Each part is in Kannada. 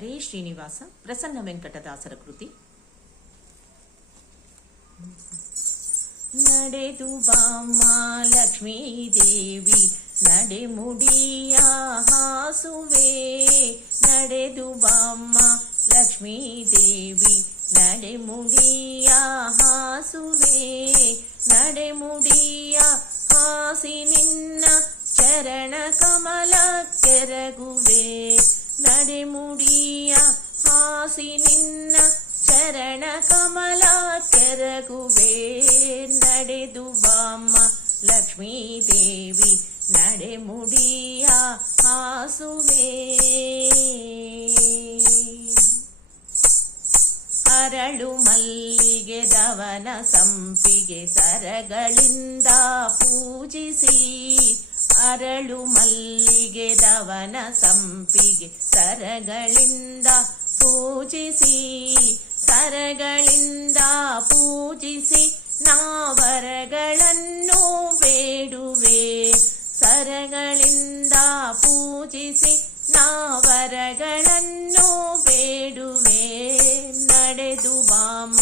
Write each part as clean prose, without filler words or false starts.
ಹರೇ ಶ್ರೀನಿವಾಸ ಪ್ರಸನ್ನ ವೆಂಕಟದಾಸರ ಕೃತಿ. ನಡೆದು ಬಾಮ್ಮ ಲಕ್ಷ್ಮೀ ದೇವಿ ನಡೆ ಮುಡಿಯ ಹಾಸುವೆ, ನಡೆದು ಬಾಮ್ಮ ಲಕ್ಷ್ಮೀ ದೇವಿ ನಡೆ ಮುಡಿಯ ಹಾಸುವೆ, ನಡೆ ಮುಡಿಯ ಹಾಸಿ ನಿನ್ನ ಚರಣ ಕಮಲ ಕೆರಗುವೆ, ನಡೆ ಮುಡಿಯ ಹಾಸಿ ನಿನ್ನ ಚರಣ ಕಮಲ ಕೆರಗುವೆ, ನಡೆದು ಬಾಮ್ಮ ಲಕ್ಷ್ಮೀ ದೇವಿ ನಡೆ ಮುಡಿಯ ಹಾಸುವೆ. ಅರಳು ಮಲ್ಲಿಗೆ ದವನ ಸಂಪಿಗೆ ಸರಗಳಿಂದ ಪೂಜಿಸಿ, ಅರಳು ಮಲ್ಲಿಗೆ ದವನ ಸಂಪಿಗೆ ಸರಗಳಿಂದ ಪೂಜಿಸಿ, ಸರಗಳಿಂದ ಪೂಜಿಸಿ ನಾವರಗಳನ್ನು ಬೇಡುವೆ, ಸರಗಳಿಂದ ಪೂಜಿಸಿ ನಾವರಗಳನ್ನು ಬೇಡುವೆ, ನಡೆದು ಬಾಮ್ಮ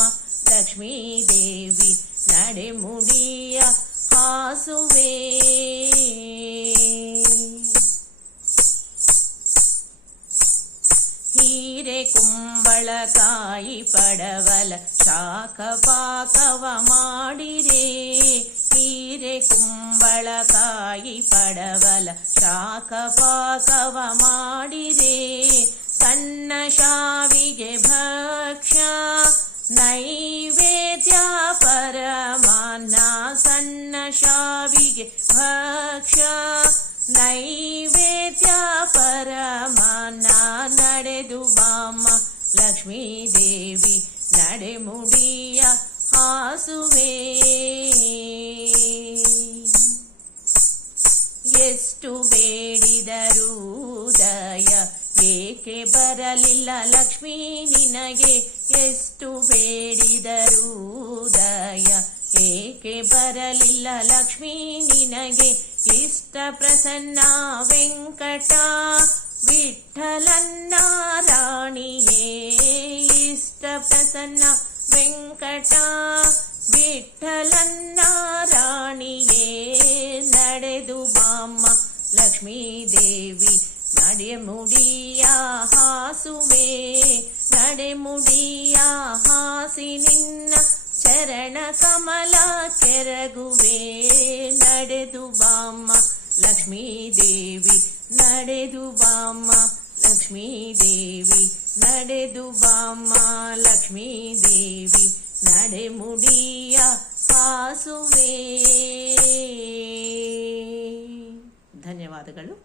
ಲಕ್ಷ್ಮೀ ದೇವಿ ನಡೆ ಮುಡಿಯ ಹಾಸುವೆ. ಹೀರೆ ಕುಂಬಳಕಾಯಿ ಪಡವಲ ಶಾಖ ಪಾಕವ ಮಾಡಿರೆ, ಹೀರೆ ಕುಂಬಳಕಾಯಿ ಪಡವಲ ಶಾಖ ಪಾಕವ ಮಾಡಿರೆ, ಸಣ್ಣ ಶಾವಿಗೆ ಭಕ್ಷ್ಯ ನೈವೇದ್ಯ ಪರಮಾನ್ನ, ಸಣ್ಣ ಶಾವಿಗೆ ಭಕ್ಷ್ಯ ನೈವೇದ್ಯ ಪರಮಾನ್ನ, ನಡೆದು ಬಾಮ್ಮ ಲಕ್ಷ್ಮೀ ದೇವಿ ನಡೆ ಮುಡಿಯ ಹಾಸುವೆ. ಎಷ್ಟು ಬೇಡಿದರೂ ದಯ ಏಕೆ ಬರಲಿಲ್ಲ ಲಕ್ಷ್ಮೀ ನಿನಗೆ, ಎಷ್ಟು ಬೇಡಿದರೂ ದಯ ಏಕೆ ಬರಲಿಲ್ಲ ಲಕ್ಷ್ಮೀ ನಿನಗೆ, ಇಷ್ಟ ಪ್ರಸನ್ನ ವೆಂಕಟ ವಿಠಲನ್ನ ರಾಣಿಯೇ, ಇಷ್ಟ ಪ್ರಸನ್ನ ವೆಂಕಟ ವಿಠಲನ್ನ ರಾಣಿಯೇ, ನಡೆದು ಬಾಮ್ಮ ಲಕ್ಷ್ಮೀ ದೇವಿ ನಡೆ ಮುಡಿಯ ಹಾಸುವೆ, ನಡೆ ಮುಡಿಯ ಹಾಸಿ ನಿನ್ನ ಚರಣ ಕಮಲ ಕೆರಗುವೆ, ನಡೆದು ಬಾಮ್ಮ ಲಕ್ಷ್ಮೀ ದೇವಿ ನಡೆದು ಬಾಮ್ಮ ಲಕ್ಷ್ಮೀ ದೇವಿ ನಡೆದು ಬಾಮ್ಮ ಲಕ್ಷ್ಮೀ ದೇವಿ ನಡೆ ಮುಡಿಯ ಹಾಸುವೆ. ಧನ್ಯವಾದಗಳು.